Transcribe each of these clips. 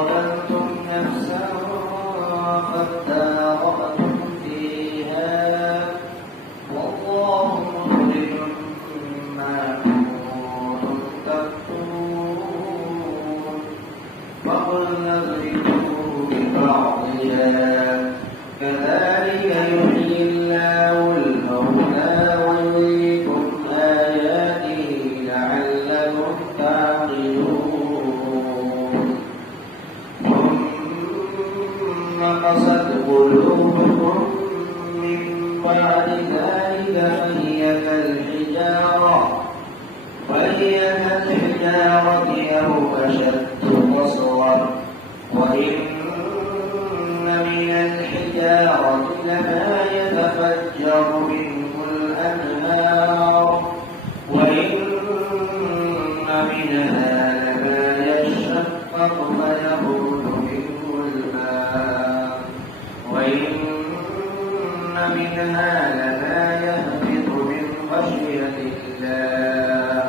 قتلتم نفسا فادارأتم فيها والله مخرج ما كنتم تكتمون فقلنا اضربوه ببعضها كذلك يحيي الله الموتى ويريكم آياته لعلكم تعقلون ثم قست قلوبكم من بعد ذلك فهي كالحجارة أو أشد قسوة وإن من الحجارة لما يتفجر منه الأنهار وإن منها لما يشقق فيخرج منه الماء وإن منها لما يهبط من خشية الله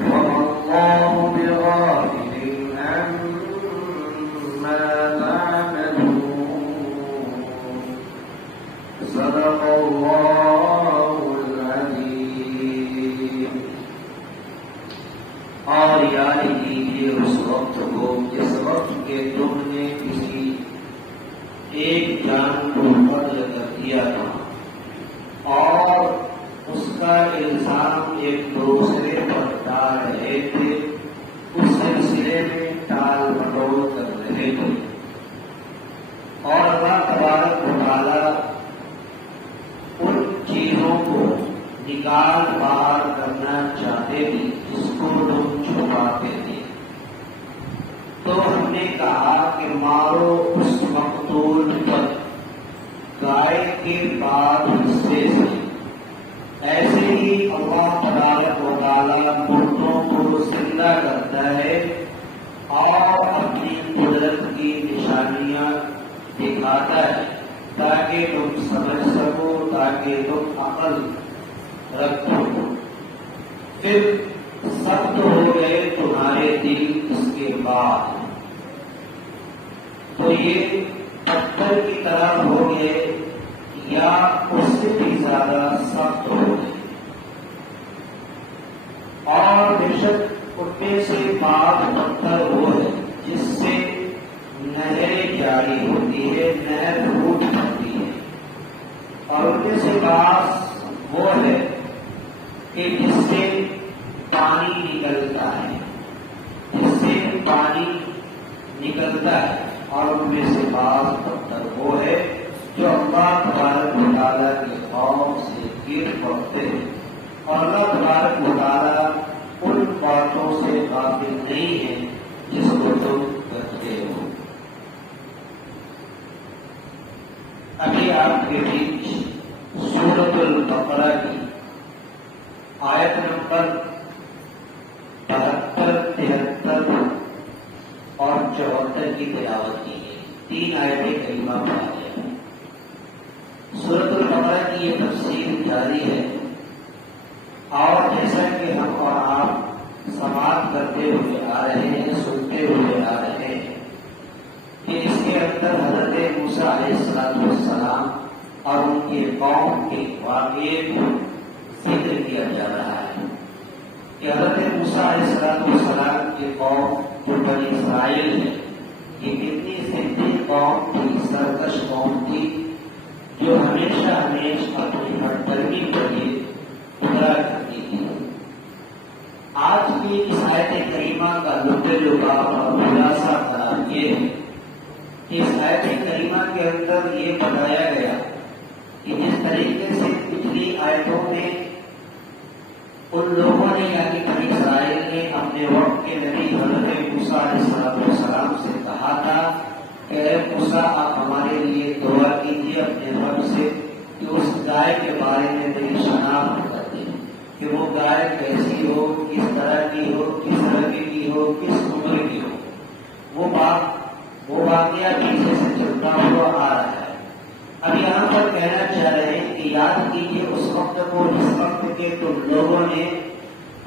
وما الله بغافل عما تعملون صدق الله العظيم. اور یاد کیجیے اس وقت کو جس وقت کے تم نے کسی ایک جان کو قتل کر دیا تھا اور اس کا الزام ایک دوسرے پر ڈال رہے تھے، اس سلسلے میں ٹال مٹول کر رہے تھے اور اللہ تبارک و تعالیٰ ان چیزوں کو نکال باہر کرنا چاہتے تھے جس کو تم چھپاتے تھے. تو ہم نے کہا کہ مارو اس مقتول پر گائے کے بعد حصے سے. ایسے ہی اللہ تبارک و تعالیٰ مردوں کو زندہ کرتا ہے اور اپنی قدرت کی نشانیاں دکھاتا ہے تاکہ تم سمجھ سکو، تاکہ تم عقل رکھو. پھر سخت ہو گئے تمہارے دل اس کے بعد، تو یہ پتھر کی طرح ہو گئے یا اس سے بھی زیادہ سخت ہو گئے. اور بے شک ان میں سے بعض پتھر وہ ہے جس سے نہریں جاری ہوتی ہے، نہر پھوٹ پڑتی ہے، اور ان میں سے بعض وہ ہے کہ جس سے پانی نکلتا ہے، اور ان میں سے بعض پتھر وہ ہے جو اللہ تبارک و تعالیٰ کے خوف سے گر پڑتے ہیں. اور اللہ تبارک و تعالیٰ ان باتوں سے غافل نہیں ہے جس کو تم کرتے ہو. ابھی آپ کے بیچ سورۃ البقرہ کی آیت نمبر 72، 73 اور 74 کی تلاوت کی ہے. 3 آیتیں کریمہ پڑھا ہے. سورۃ البقرہ کی یہ تفسیر جاری ہے اور جیسا کہ ہم اور آپ سماعت کرتے ہوئے آ رہے ہیں، سنتے ہوئے آ رہے ہیں کہ اس کے اندر حضرت موسیٰ علیہ السلام اور ان کے قوم کے واقعے کو ذکر کیا جا رہا ہے کہ حضرت موسیٰ علیہ السلام کے قوم جو بنی اسرائیل ہے، یہ کتنی ضدی قوم تھی، سرکش قوم تھی، جو ہمیشہ اپنی ہٹدرمی پر یہ اترا کرتی تھی. آج کی اس آیت کریمہ کا نقطۂ لباب اور خلاصہ قرار یہ ہے کہ اس آیت کریمہ کے اندر یہ بتایا گیا کہ جس طریقے سے پچھلی آیتوں میں ان لوگوں نے یعنی بنی اسرائیل نے اپنے وقت کے نبی حضرت موسیٰ علیہ السلام سے کہا تھا کہ اے موسیٰ آپ ہمارے لیے دعا کیجیے اپنے رب سے کہ اس گائے کے بارے میں میری شناخت کر دیں کہ وہ گائے کیسی ہو، کس طرح کی ہو، کس رنگ کی ہو، کس عمر کی ہو. وہ واقعہ پیچھے سے چلتا ہوا آ رہا ہے. اب یہاں پر کہنا چاہ رہے ہیں کہ یاد کیجیے اس وقت کو جس وقت کے تم لوگوں نے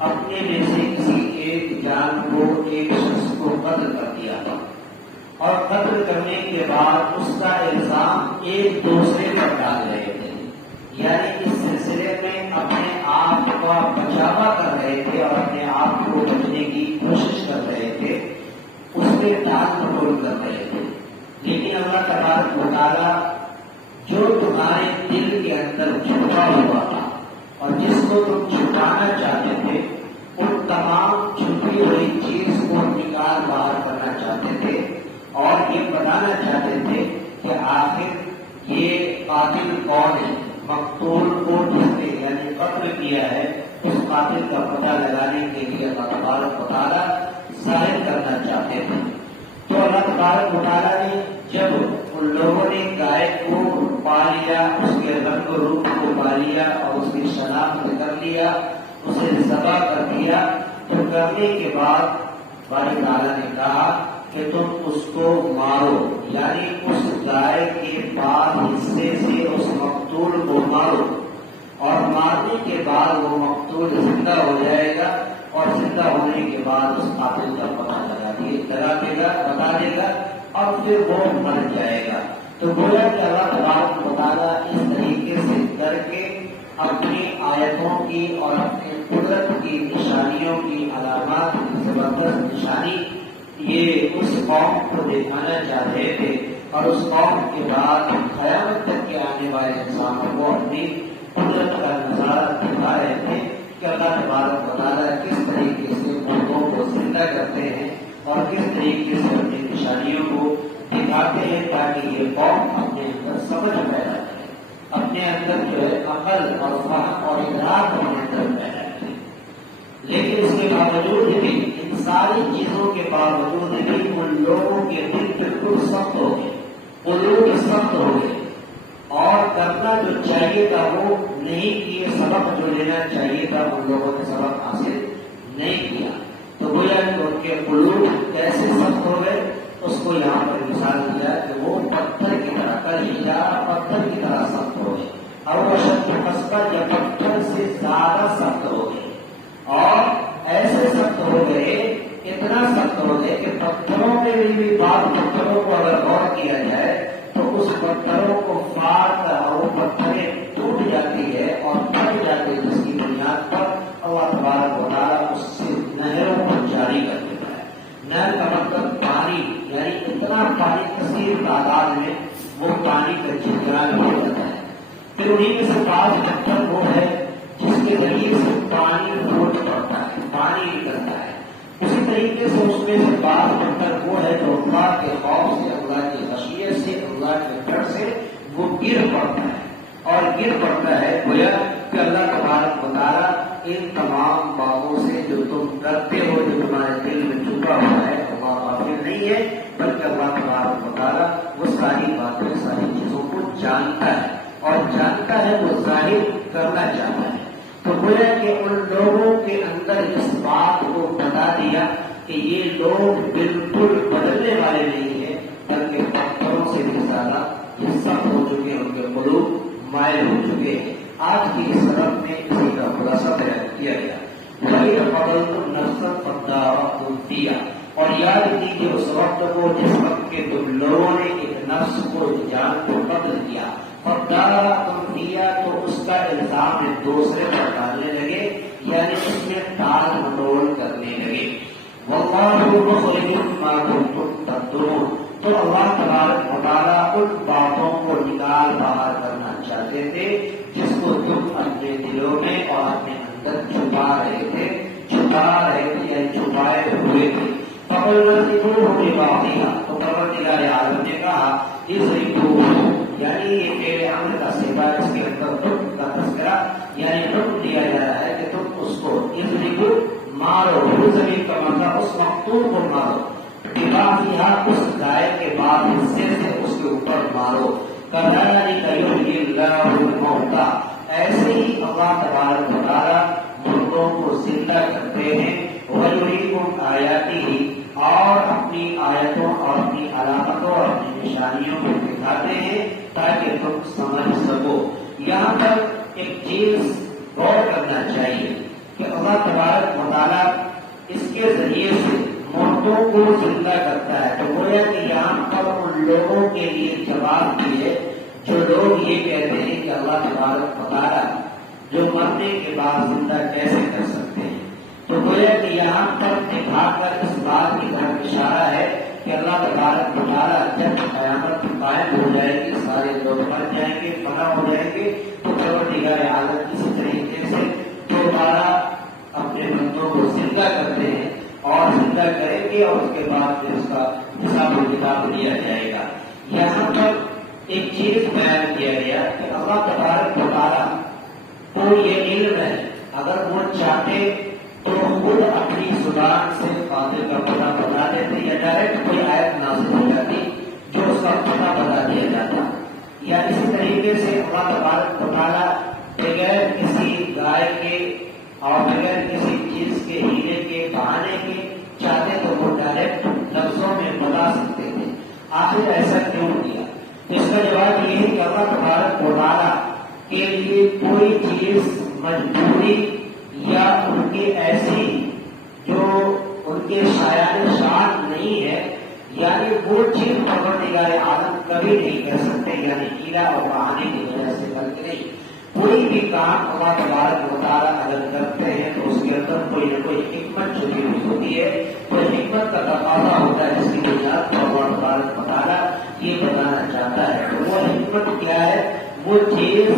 اپنے میں سے کسی ایک جان کو، ایک شخص کو قتل کر دیا تھا. اور قتل کرنے کے بعد اس کا الزام ایک دوسرے پر ڈال رہے تھے، یعنی اس سلسلے میں اپنے آپ کا بچاوا کر رہے تھے اور اپنے آپ کو بچنے کی کوشش کر رہے تھے، اس میں ٹال مٹول کر رہے تھے۔ لیکن اللہ تبارک و تعالیٰ جو تمہارے دل کے اندر چھپا ہوا تھا اور جس کو تم چھپانا چاہتے تھے، ان تمام چھپی ہوئی چیز کو نکال باہر کرنا چاہتے تھے اور یہ بتانا چاہتے تھے کہ آخر یہ قاتل کون ہے، مقتول کو جس نے یعنی قتل کیا ہے اس قاتل کا پتہ لگانے کے لیے اللہ تبارک و تعالیٰ ظاہر کرنا چاہتے تھے۔ تو اللہ تبارک و تعالیٰ نے جب ان لوگوں نے گائے کو پا لیا، اس کے رنگ روپ کو پا لیا اور اس کی شناخت کر لیا، اسے ذبح کر دیا، تو کرنے کے بعد باری تعالیٰ نے کہا کہ تم اس کو مارو، یعنی اس گائے کے بعد حصے سے اس مقتول کو مارو، اور مارنے کے بعد وہ مقتول زندہ ہو جائے گا اور زندہ ہونے کے بعد اس قاتل کا پتہ لگا دے گا، بتا دے گا اور پھر وہ مر جائے گا۔ تو گویا کہ اللہ تبارک و تعالیٰ اس طریقے سے کر کے اپنی آیتوں کی اور اپنے قدرت کی نشانیوں کی علامات کی زبردست نشانی یہ اس قوم کو دکھانا چاہ رہے تھے، اور اس قوم کے بعد قیامت تک کے آنے والے انسانوں کو اپنی قدرت کا نظارہ دکھا رہے تھے کہ اللہ تبارک و تعالیٰ کس طریقے سے مردوں کو زندہ کرتے ہیں اور کس طریقے سے اپنی نشانیوں کو دکھاتے ہیں، تاکہ یہ قوم اپنے اندر سمجھ پیدا کرے، اپنے اندر جو ہے عقل اور فہم اور ادراک اپنے اندر پیدا کرے۔ لیکن اس کے باوجود بھی، ان ساری چیزوں کے باوجود بھی ان لوگوں کے دل بالکل سخت ہو گئے، قلوب سخت ہو گئے، اور کرنا جو چاہیے تھا وہ نہیں کیے، سبق جو لینا چاہیے تھا ان لوگوں نے سبق حاصل نہیں کیا۔ تو گویا کہ ان کے قلوب کیسے سخت ہو گئے، اس کو یہاں پر مثال دیا کہ وہ پتھر کی طرح، کالحجارہ پتھر کی طرح سخت ہو گئے، اور وہ اشد قسوہ یا پتھر سے زیادہ سخت ہو گئے، اور ایسے سخت ہو گئے، اتنا سخت ہو گئے کہ پتھروں میں بھی بعض پتھروں کو اگر غور کیا جائے تو اس پتھروں کو فاڑ کر وہ پتھریں ٹوٹ جاتی ہے اور پھٹ جاتی ہے، جس کی بنیاد پر اللہ تبارک و تعالیٰ اس سے نہروں کو جاری کر دیتا ہے۔ نہر کا مطلب پانی، یعنی اتنا پانی کثیر تعداد میں وہ پانی کا جھلکان ہو جاتا ہے۔ پھر انہیں میں سے بعض پتھر وہ ہے جس کے ذریعے سے پانی پھوٹ پڑتا ہے، پانی نکلتا ہے۔ اسی طریقے سے اس میں سے بعض پتھر وہ ہے جو اللہ کے خوف سے، اللہ کی خشیت سے، اللہ کے ڈر سے وہ گر پڑتا ہے، اور گر پڑتا ہے گویا کہ اللہ تبارک و تعالیٰ ان تمام باتوں سے جو تم کرتے ہو، جو تمہارے دل میں چھپا ہوا ہے، اللہ غافل نہیں ہے، بلکہ اللہ تبارک و تعالیٰ وہ ساری باتیں، ساری چیزوں کو جانتا ہے، اور جانتا ہے وہ ظاہر کرنا چاہتا ہے۔ تو گویا کہ ان لوگوں کے اندر اس بات کو بتا دیا کہ یہ لوگ بالکل بدلنے والے نہیں ہیں، بلکہ پتھروں سے بھی زیادہ یہ سخت ہو چکے ہیں، ان کے قلوب مائل ہو چکے ہیں۔ آج کی اس سبق میں اسی کا خلاصہ بیان کیا گیا۔ وَإِذْ قَتَلْتُمْ نَفْسًا فَادَّارَأْتُمْ فِيهَا، اور یاد کیجیے اس وقت کو جس وقت کے تم لوگوں نے ایک نفس کو، جان کو قتل کیا، فَادَّارَأْتُمْ فِيهَا، تو اس کا الزام ایک دوسرے پر ڈالنے لگے، یعنی اس میں ٹال مٹول کرنے لگے۔ وَاللَّهُ مُخْرِجٌ مَا كُنتُمْ تَكْتُمُونَ، تو اللہ تبارک و تعالیٰ ان باتوں کو نکال باہر کرنا چاہتے تھے جس کو تم اپنے دلوں میں اور اپنے اندر چھپا رہے تھے، یعنی چھپائے ہوئے تھے۔ فَقُلْنَا بِبَعْضِهَا، تو پروردگار عالم نے کہا اضربوه، یعنی یہ فعل امر کا صیغہ، اس کے اندر حکم کا تذکرہ، یعنی حکم دیا جا رہا ہے کہ تم اس کو اضربو، مارو، زمین کا مطلب اس مقتول کو مارو، بِبَعْضِهَا، اس گائے کے بعد حصے سے اس کے اوپر مارو۔ كَذَلِكَ يُحْيِي اللَّهُ الْمَوْتَىٰ، ایسے ہی اللہ تبارک و تعالیٰ مردوں کو زندہ کرتے ہیں، وَيُرِيكُمْ آيَاتِهِ، اور اپنی آیتوں اور اپنی علامتوں اور اپنی نشانیوں کو دکھاتے ہیں تاکہ تم سمجھ سکو۔ یہاں پر ایک چیز غور کرنا چاہیے کہ اللہ تبارک و تعالیٰ اس کے ذریعے سے مردوں کو زندہ کرتا ہے. تو گویا کہ یہاں پر ان لوگوں کے لیے جواب دیے جو لوگ یہ کہتے ہیں کہ اللہ تبارک و تعالی جو مرنے کے بعد زندہ کیسے کر سکتے ہیں. تو گویا کہ یہاں پر دکھا کر اس بات کی طرف اشارہ ہے کہ اللہ تبارک و تعالی جب قیامت قائم ہو جائے گی، سارے لوگ مر جائیں گے، فنا ہو جائیں گے، تو پروردگار عالم کسی طریقے سے دوبارہ اپنے بندوں کو زندہ کرتے ہیں اور زندہ کریں گے، اور اس کے بعد پھر اس کا حساب و کتاب لیا جائے گا. یہاں پر ایک چیز بیان کیا گیا کہ اللہ تبارک و تعالی کو یہ علم ہے، اگر وہ چاہتے تو خود اپنی زبان سے قاتل کا پتہ بتا دیتے، یا ڈائریکٹ کوئی آیت نازل ہو جاتی جو اس کا پتہ بتا دیا جاتا. یا اسی طریقے سے اللہ تبارک و تعالی بغیر کسی گائے کے اور بغیر کسی چیز کے ہیلے کے بہانے کے چاہتے تو وہ ڈائریکٹ لفظوں میں بتا سکتے تھے. آخر ایسا کیوں کیا؟ تو اس کا جواب یہ ہے کہ اللہ تبارک و تعالی کے لیے کوئی چیز مجبوری یا ان کی ایسی جو ان کے شایان شان نہیں ہے، یعنی وہ چیز پروردگار عالم کبھی نہیں کر سکتے، یعنی ہیلا اور بہانے کی وجہ سے بلکہ نہیں. کوئی بھی کام اللہ تبارک و تعالی اگر کرتے ہیں تو اس کے اندر کوئی نہ کوئی حکمت چھپی ہوئی ہوتی ہے، کوئی حکمت کا تقاضا ہوتا ہے جس کی بنیاد پر اللہ تبارک و تعالی یہ بتانا چاہتا ہے. تو وہ حکمت کیا ہے؟ وہ چیز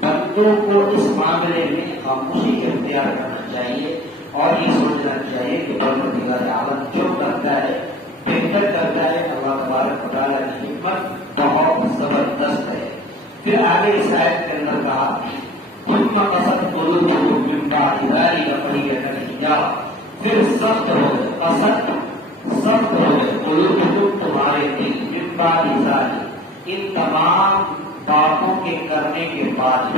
بندوں کو اس معاملے میں خاموشی اختیار کرنا چاہیے اور یہ سوچنا چاہیے کہ پروردگار عالم جو کرتا ہے بہتر کرتا ہے. اللہ تبارک و تعالیٰ کی حکمت بہت زبردست ہے. پھر آگے اس آیت کے اندر کہا ثم قست قلوبکم من بعد ذلک فہی کالحجارہ، پھر سخت ہو گئے، سخت ہو گئے قلوبکم تمہارے دل، من بعد ذلک ان تمام باتوں کے کرنے کے بعد،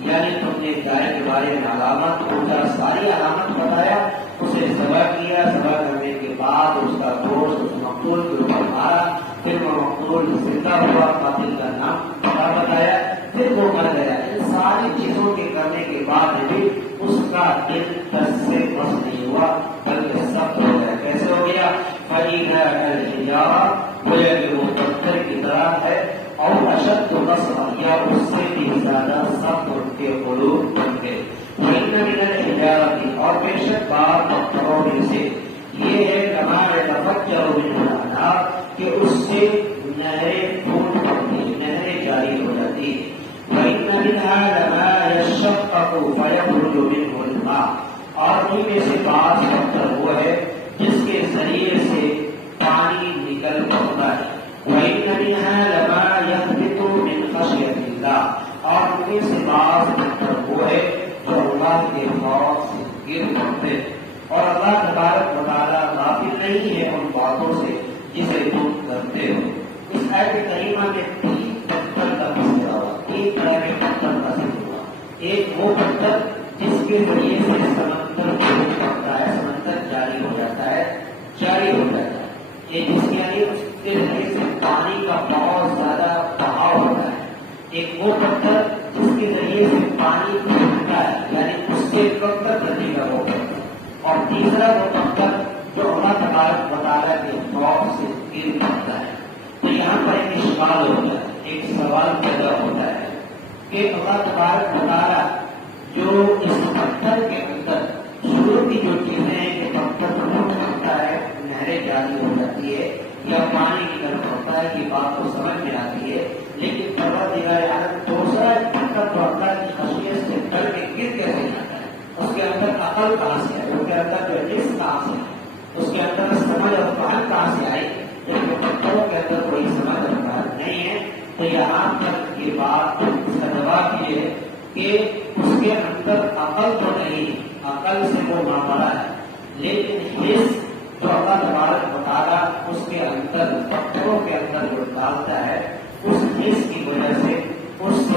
یعنی تم نے گائے کے بارے میں علامت پوچھا، ساری علامت بتایا، اسے ذبح کیا، ذبح کرنے کے بعد اس کا گوشت اس مقتول کے اوپر مارا، پھر وہ مقتول زندہ ہوا، قاتل کا نام پتا بتایا، پھر وہ مر گیا. ان ساری چیزوں کے کرنے کے بعد بھی اس کا دل دس سے بس نہیں ہوا بلکہ سخت ہو گیا. کیسے ہو گیا؟ فَإِذَا كَالْحِجَارَةِ، گویا کہ وہ پتھر کی طرح ہے، اور اشد قسوہ، یا اس سے بھی زیادہ سخت ان کے قلوب بن گئے. وَإِنَّ مِنَ الْحِجَارَةِ، اور بے شک بعض پتھروں میں سے یہ ہے کما يَتَفَجَّرُ مِنْهُ الْأَنْهَارُ کہ اس سے نہریں پھوٹ پڑتی ہیں، نہریں جاری ہو جاتی ہیں. وَإِنَّ مِنْهَا لَمَا يَشَّقَّقُ فَيَخْرُجُ مِنْهُ الْمَاءُ، اور ان میں سے بعض پتھر وہ ہے جس کے ذریعے سے پانی نکل پڑتا ہے. وَإِنَّ مِنْهَا لَمَا يَهْبِطُ مِنْ خَشْيَةِ اللَّهِ، اور ان میں سے بعض پتھر وہ ہے جو اللہ کے خوف سے گر پڑتے ہیں، اور اللہ تبارک و تعالیٰ غافل نہیں ہے ان باتوں سے جسے تم کرتے ہو. اس آیت کریمہ میں 3 پتھر کا ذکر ہوا، 3 طرح کے پتھر کا ذکر ہوا. ایک وہ پتھر جس کے ذریعے سے سمندر پھوٹ پڑتا ہے، سمندر جاری ہو جاتا ہے، ایک جس یعنی اس کے ذریعے سے پانی کا بہت زیادہ بہاؤ ہوتا ہے. ایک وہ پتھر جس کے ذریعے سے پانی پھوٹتا ہے، یعنی اس سے کمتر ندی کا وہ پتھر. اور تیسرا وہ پتھر جو اللہ تبارک و تعالیٰ کے خوف سے گر پڑتا ہے. تو یہاں پر ایک اشکال ہوتا ہے، ایک سوال پیدا ہوتا ہے کہ اللہ تبارک و تعالیٰ جو اس پتھر کے اندر شروع کی جو چیزیں ہیں کہ پتھر پھوٹ پڑتا ہے، نہریں جاری ہو جاتی ہے یا پانی نکل پڑتا ہے، یہ بات تو سمجھ میں آتی ہے. لیکن پروردگار عالم دوسرا پتھر تو اللہ کی خشیت سے ڈر کے گر کیسے جاتا ہے؟ اس کے اندر عقل کہاں سے ہے؟ اس کے اندر جو علم کہاں سے ہے؟ اس کے اندر سمجھ اور فہم کہاں سے آئی؟ جبکہ پتھروں کے اندر کوئی سمجھ اور فہم نہیں ہے. تو یہاں تک کی بات اس کا جواب یہ ہے کہ اس کے اندر عقل تو نہیں، عقل سے وہ معاملہ ہے، لیکن حس جو اللہ تبارک و تعالیٰ اس کے اندر پتھروں کے اندر جو ڈالتا ہے، اس حس کی وجہ سے، اس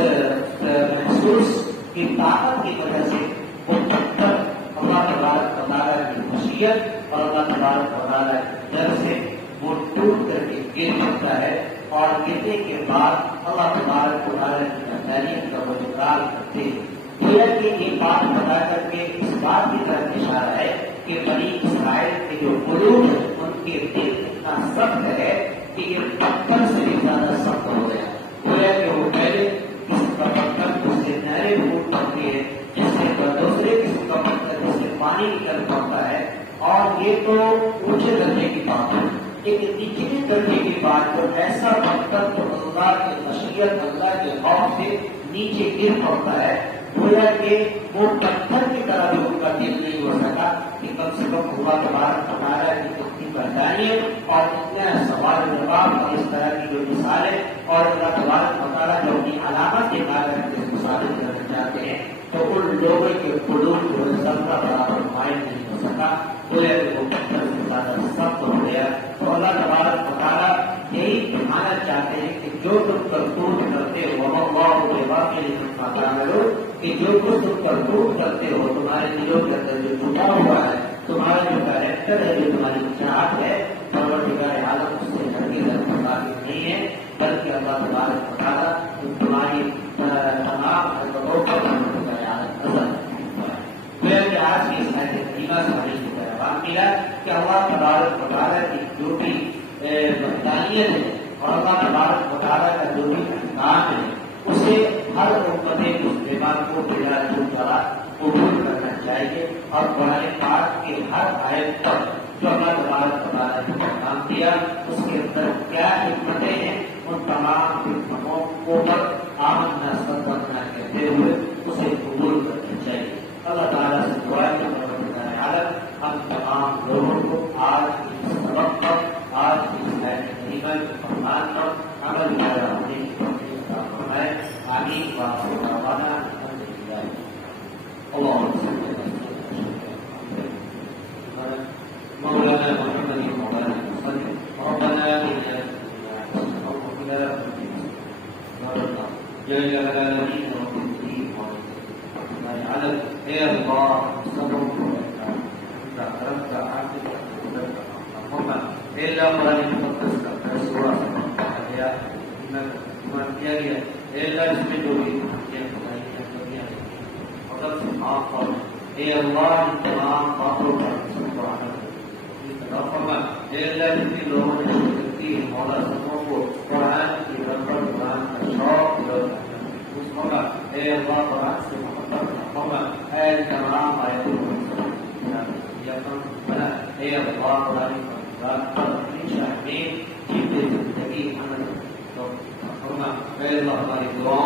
محسوس کی طاقت کی وجہ سے وہ پتھر اللہ تبارک و تعالیٰ کی خشیت اور اللہ تبارک و تعالیٰ کے ڈر سے وہ ٹوٹ کر کے گر پڑتا ہے. اور گرنے کے بعد اللہ تبارک و تعالیٰ کی تعلیم کا وہ اقرار کرتے ہیں. کہ یہ بات بتا کر کے اس بات کی طرف اشارہ ہے کہ بنی اسرائیل کے جو قلوب کہ یہ پتھر سے بھی زیادہ سخت ہو گیا. گویا کہ وہ پہلے قسم کا پتھر جس سے نہریں پھوٹ پڑتی ہے، جس سے دوسرے قسم کا پتھر جس سے پانی نکل پڑتا ہے، اور یہ تو اونچے درجے کی بات ہے. ایک نچلے درجے کی بات تو ایسا پتھر تو اللہ کی خشیت، اللہ کے خوف سے نیچے گر پڑتا ہے. گویا کہ وہ پتھر کی طرح بھی ان کا دل نہیں ہو سکا کہ کم سے کم اللہ تبارک و تعالیٰ کی اتنی بردانیت اور اتنا سوال جواب اور اس طرح کی جو مثالیں اور اللہ تبارک و تعالیٰ جو اپنی علامت کے بارے میں ثابت کرنا چاہتے ہیں، تو ان لوگوں کے قلوب جو ذرہ برابر مائل نہیں ہو سکا. گویا کہ وہ پتھر سے زیادہ سخت ہو گیا. تو اللہ تبارک و تعالیٰ یہی دکھانا چاہتے ہیں کہ جو تم کرتوت کرتے ہو کہ جو کچھ تم کرتوت کرتے ہو، تمہارے دلوں کے اندر جو چھپا ہوا ہے، تمہارا جو کریکٹر ہے، جو تمہاری چاہت ہے، پروردگار عالم اس سے ہرگز مطابق نہیں ہے، بلکہ اللہ تبارک و تعالیٰ تمہاری تمام حرکتوں پر پروردگار عالم نظر رکھتا ہے. گویا کہ آج کی اس آیت کریمہ سے ہمیں یہ پیغام ملا کہ اللہ تبارک و تعالیٰ کی جو بھی وحدانیت ہے اور اللہ تبارک و تعالیٰ کا جو بھی احکام ہے، اسے ہر امت مسلمہ کو بلا چوکا قبول کرنا چاہیے. اور قرآن پاک کے ہر آیت پر جو اللہ تبارک و تعالیٰ نے پیغام دیا، اس کے اندر کیا حکمتیں ہیں، ان تمام حکمتوں کو پر آمنا صدقنا کہتے ہوئے اسے قبول کرنا چاہیے. اللہ تعالیٰ سے دعا ہے کہ پروردگار عالم ہم تمام لوگوں کو آج کی سبق پر، آج کی آیت کریمہ کے فرمان پر عمل پیرا ہونے کی توفیق عطا فرمائے. آمین. وآخر دعوانا الحمد للہ. اللہم صل علی مولانا محمد مولانا وسلم. ربنا آتنا في الدنيا حسنة اے اللہ اے اللہ قرآن مقدس کا فیصلہ کیا گیا. اے اللہ اس میں جو بھی فقط سے معاف کرو. اے اللہ ان تمام باتوں پر فرما. اے اللہ جتنے لوگوں نے شکتی مولا سبوں کو قرآن کی رغبت، قرآن کا شوق اس موقع اے اللہ قرآن سے محبت فرما. اے تمام آیتوں بنا. اے اللہ قرآن پر اپنی شاہدین جیتے زندگی عمل فرما. اے اللہ ہماری دعاؤں